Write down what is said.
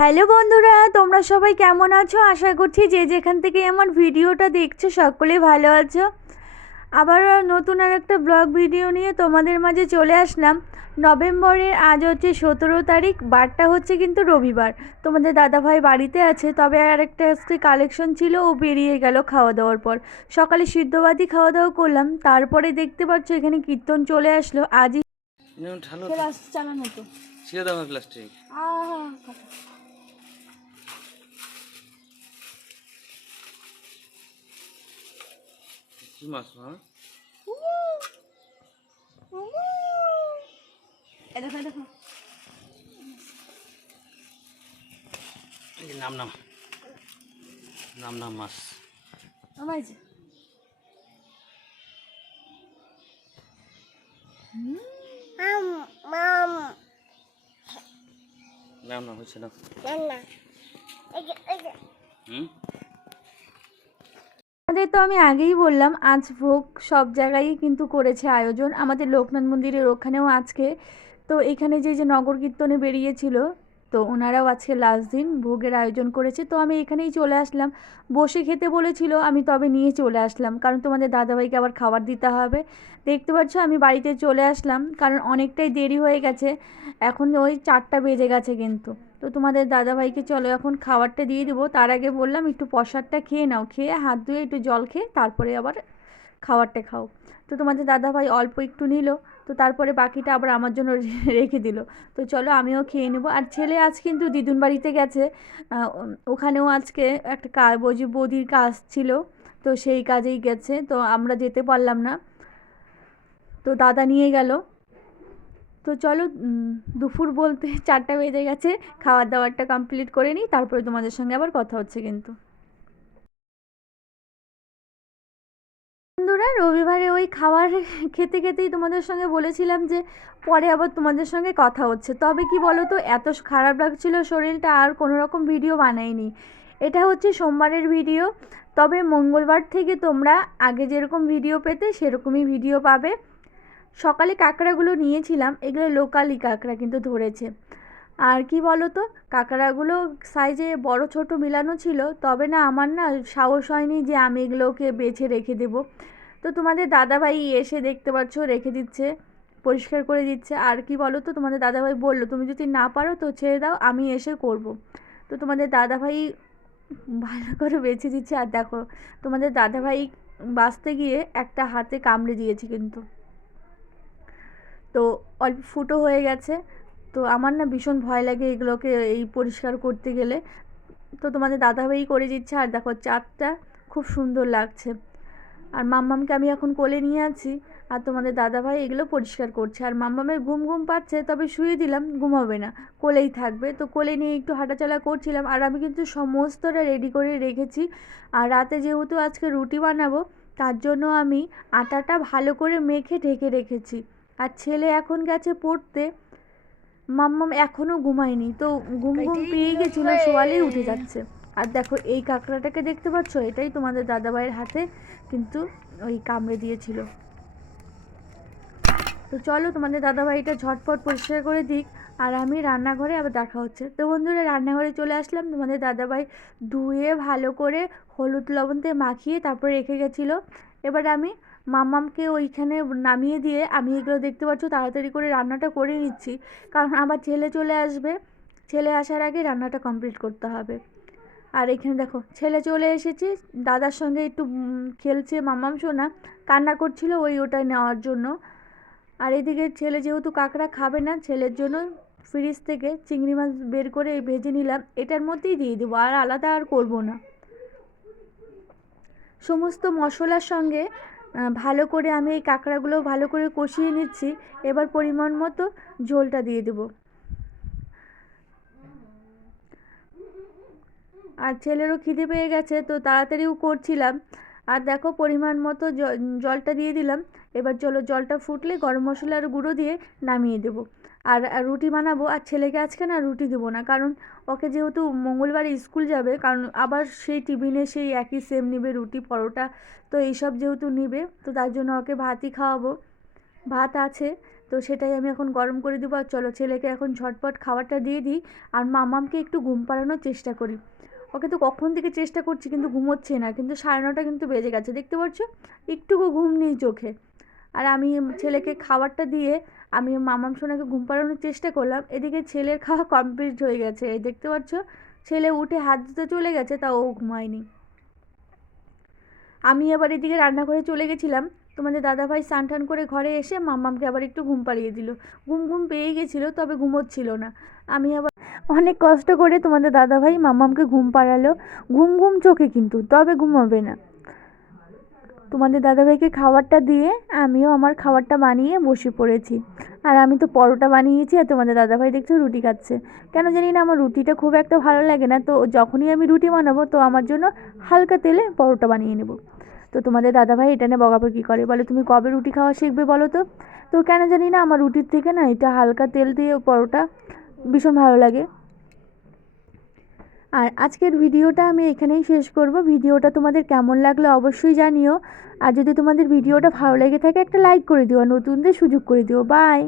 Hello বন্ধুরা, তোমরা সবাই কেমন আছো? আশা করছি যে যেখান থেকে আমার ভিডিওটা দেখছো সকলে ভালো আছো। আবার নতুন আর একটা ব্লগ ভিডিও নিয়ে তোমাদের মাঝে চলে আসলাম। নভেম্বরের আজ হচ্ছে 17 তারিখ, বারটা হচ্ছে কিন্তু রবিবার। তোমাদের দাদাভাই বাড়িতে আছে, তবে আর একটা আজকে কালেকশন ছিল, ও বেরিয়ে গেল খাওয়া দাওয়ার পর। সকালে সিদ্ধবাতি খাওয়া দাওয়া করলাম, তারপরে দেখতে পাচ্ছ এখানে কীর্তন চলে আসলো আজই। চালানো তো ছেড়ে দাও প্লাস্টিক। কি মাছ মা? দেখো দেখো, নাম নাম নাম নাম মাছ আমার যে নাম নাম হচ্ছে না আমাদের তো আমি আগেই বললাম আজ ভোগ সব জায়গায় কিন্তু করেছে আয়োজন। আমাদের লোকনাথ মন্দিরের ওখানেও আজকে তো এখানে যে নগর কীর্তনে বেরিয়েছিল, তো ওনারাও আজকে লাস্ট দিন ভোগের আয়োজন করেছে। তো আমি এখানেই চলে আসলাম, বসে খেতে বলেছিল, আমি তবে নিয়ে চলে আসলাম, কারণ তোমাদের দাদাভাইকে আবার খাবার দিতে হবে। দেখতে পাচ্ছ আমি বাড়িতে চলে আসলাম, কারণ অনেকটাই দেরি হয়ে গেছে, এখন ওই 4টা বেজে গেছে কিন্তু। তো তোমাদের দাদাভাইকে চলো এখন খাবারটা দিয়ে দেবো, তার আগে বললাম একটু প্রসাদটা খেয়ে নাও, খেয়ে হাত ধুয়ে একটু জল খেয়ে তারপরে আবার খাবারটা খাও। তো তোমাদের দাদাভাই অল্প একটু নিল, তো তারপরে বাকিটা আবার আমার জন্য রেখে দিল। তো চলো আমিও খেয়ে নেবো। আর ছেলে আজ কিন্তু দিদুন বাড়িতে গেছে, ওখানেও আজকে একটা বৌদির কাজ ছিল, তো সেই কাজেই গেছে, তো আমরা যেতে পারলাম না, তো দাদা নিয়ে গেল। তো চলো দুপুর বলতে 4টা বেজে গেছে, খাবার দাবারটা কমপ্লিট করে নিই, তারপরে তোমাদের সঙ্গে আবার কথা হচ্ছে কিন্তু। বন্ধুরা, রবিবারে ওই খাবার খেতে খেতেই তোমাদের সঙ্গে বলেছিলাম যে পরে আবার তোমাদের সঙ্গে কথা হচ্ছে। তবে কি বলো তো, এত খারাপ লাগছিল শরীরটা, আর কোনো রকম ভিডিও বানাইনি। এটা হচ্ছে সোমবারের ভিডিও, তবে মঙ্গলবার থেকে তোমরা আগে যেরকম ভিডিও পেতে সেরকমই ভিডিও পাবে। সকালে কাঁকড়াগুলো নিয়েছিলাম, এগুলো লোকালি কাঁকড়া কিন্তু ধরেছে। আর কি বলো তো, কাঁকড়াগুলো সাইজে বড় ছোট মিলানো ছিল, তবে না আমার না সাহস হয়নি যে আমি এগুলোকে বেছে রেখে দেবো। তো তোমাদের দাদাভাই এসে দেখতে পাচ্ছ রেখে দিচ্ছে, পরিষ্কার করে দিচ্ছে। আর কি বলো তো, তোমাদের দাদাভাই বললো তুমি যদি না পারো তো ছেড়ে দাও, আমি এসে করব। তো তোমাদের দাদাভাই ভালো করে বেছে দিচ্ছে। আর দেখো তোমাদের দাদাভাই বাছতে গিয়ে একটা হাতে কামড়ে দিয়েছে কিন্তু, তো অল্প ফুটো হয়ে গেছে। তো আমার না ভীষণ ভয় লাগে এগুলোকে এই পরিষ্কার করতে গেলে। তো তোমাদের দাদাভাই করে দিচ্ছে। আর দেখো চাঁদটা খুব সুন্দর লাগছে। আর মাম্মামকে আমি এখন কোলে নিয়ে আছি, আর তোমাদের দাদাভাই এগুলো পরিষ্কার করছে। আর মাম্মামের ঘুম ঘুম পাচ্ছে, তবে শুয়ে দিলাম, ঘুমাবে না, কোলেই থাকবে। তো কোলে নিয়ে একটু হাঁটাচলা করছিলাম। আর আমি কিন্তু সমস্তটা রেডি করে রেখেছি। আর রাতে যেহেতু আজকে রুটি বানাবো, তার জন্য আমি আটাটা ভালো করে মেখে ঢেকে রেখেছি। আর ছেলে এখন গেছে পড়তে, মাম্মাম এখনও ঘুমায়নি, তো ঘুম ঘুম পেয়ে গেছিলো, শোয়ালেই উঠে যাচ্ছে। আর দেখো এই কাঁকড়াটাকে দেখতে পাচ্ছ, এটাই তোমাদের দাদাভাইয়ের হাতে কিন্তু ওই কামড়ে দিয়েছিল। তো চলো তোমাদের দাদাভাইটা ঝটপট পরিষ্কার করে দিক, আর আমি রান্নাঘরে আবার দেখা হচ্ছে। তো বন্ধুরা, রান্নাঘরে চলে আসলাম। তোমাদের দাদাভাই ধুয়ে ভালো করে হলুদ লবণ দিয়ে মাখিয়ে তারপরে রেখে গেছিলো। এবার আমি মাম্মামকে ওইখানে নামিয়ে দিয়ে আমি এগুলো দেখতে পাচ্ছ তাড়াতাড়ি করে রান্নাটা করে নিচ্ছি, কারণ আবার ছেলে চলে আসবে, ছেলে আসার আগে রান্নাটা কমপ্লিট করতে হবে। আর এখানে দেখো ছেলে চলে এসেছে, দাদার সঙ্গে একটু খেলছে, মাম্মাম সোনা কান্না করছিল ওটা নেওয়ার জন্য। আর এদিকে ছেলে যেহেতু কাঁকড়া খাবে না, ছেলের জন্য ফ্রিজ থেকে চিংড়ি মাছ বের করে ভেজে নিলাম, এটার মধ্যেই দিয়ে দেবো, আর আলাদা আর করব না। সমস্ত মশলার সঙ্গে ভালো করে আমি এই কাঁকড়াগুলো ভালো করে কষিয়ে নিচ্ছি। এবার পরিমাণ মতো ঝোলটা দিয়ে দেবো। আর ছেলেরও খিদে পেয়ে গেছে, তো তাড়াতাড়িও করছিলাম। আর দেখো পরিমাণ মতো জলটা দিয়ে দিলাম। এবার চলো জলটা ফুটলে গরম মশলার গুঁড়ো দিয়ে নামিয়ে দেবো। আর রুটি বানাবো। আর ছেলেকে আজকে না রুটি দেবো না, কারণ ওকে যেহেতু মঙ্গলবারে স্কুল যাবে, কারণ আবার সেই টিফিনে সেই একই সেম নেবে, রুটি পরোটা, তো এইসব যেহেতু নেবে, তো তার জন্য ওকে ভাতই খাওয়াবো। ভাত আছে, তো সেটাই আমি এখন গরম করে দেবো। আর চলো ছেলেকে এখন ঝটপট খাবারটা দিয়ে দিই, আর মামামকে একটু ঘুম পাড়ানোর চেষ্টা করি। ওকে তো কখন থেকে চেষ্টা করছি কিন্তু ঘুমোচ্ছে না, কিন্তু 9:30 কিন্তু বেজে গেছে, দেখতে পাচ্ছ একটুকু ঘুম নেই চোখে। আর আমি ছেলেকে খাবারটা দিয়ে আমি মামাম সোনাকে ঘুম পাড়ানোর চেষ্টা করলাম, এদিকে ছেলের খাওয়া কমপ্লিট হয়ে গেছে, এই দেখতে পাচ্ছ ছেলে উঠে হাত ধুতে চলে গেছে, তাও ও ঘুমায়নি। আমি আবার এদিকে রান্নাঘরে চলে গেছিলাম, তোমাদের দাদাভাই স্নান টান করে ঘরে এসে মাম্মামকে আবার একটু ঘুম পাড়িয়ে দিল। ঘুম ঘুম পেয়ে গেছিলো, তবে ঘুমোচ্ছিল না। আমি আবার অনেক কষ্ট করে তোমাদের দাদাভাই মাম্মামকে ঘুম পাড়ালো, ঘুম ঘুম চোখে কিন্তু, তবে ঘুমাবে না। তোমাদের দাদাভাইকে খাবারটা দিয়ে আমিও আমার খাবারটা বানিয়ে বসে পড়েছি। আর আমি তো পরোটা বানিয়েছি, আর তোমাদের দাদাভাই দেখছো রুটি খাচ্ছে। কেন জানি না আমার রুটিটা খুব একটা ভালো লাগে না, তো যখনই আমি রুটি বানাবো তো আমার জন্য হালকা তেলে পরোটা বানিয়ে নেব। তো তোমাদের দাদাভাই এটা নিয়ে বকাবকি করে, বলে তুমি কবে রুটি খাওয়া শিখবে বলো তো। তো কেন জানি না আমার রুটির থেকে না এটা হালকা তেল দিয়ে পরোটা ভীষণ ভালো লাগে। আর আজকের ভিডিওটা আমি এখানেই শেষ করব। ভিডিওটা তোমাদের কেমন লাগলো অবশ্যই জানিও। আর যদি তোমাদের ভিডিওটা ভালো লেগে থাকে একটা লাইক করে দিও, আর নতুনদের সুযোগ করে দিও। বাই।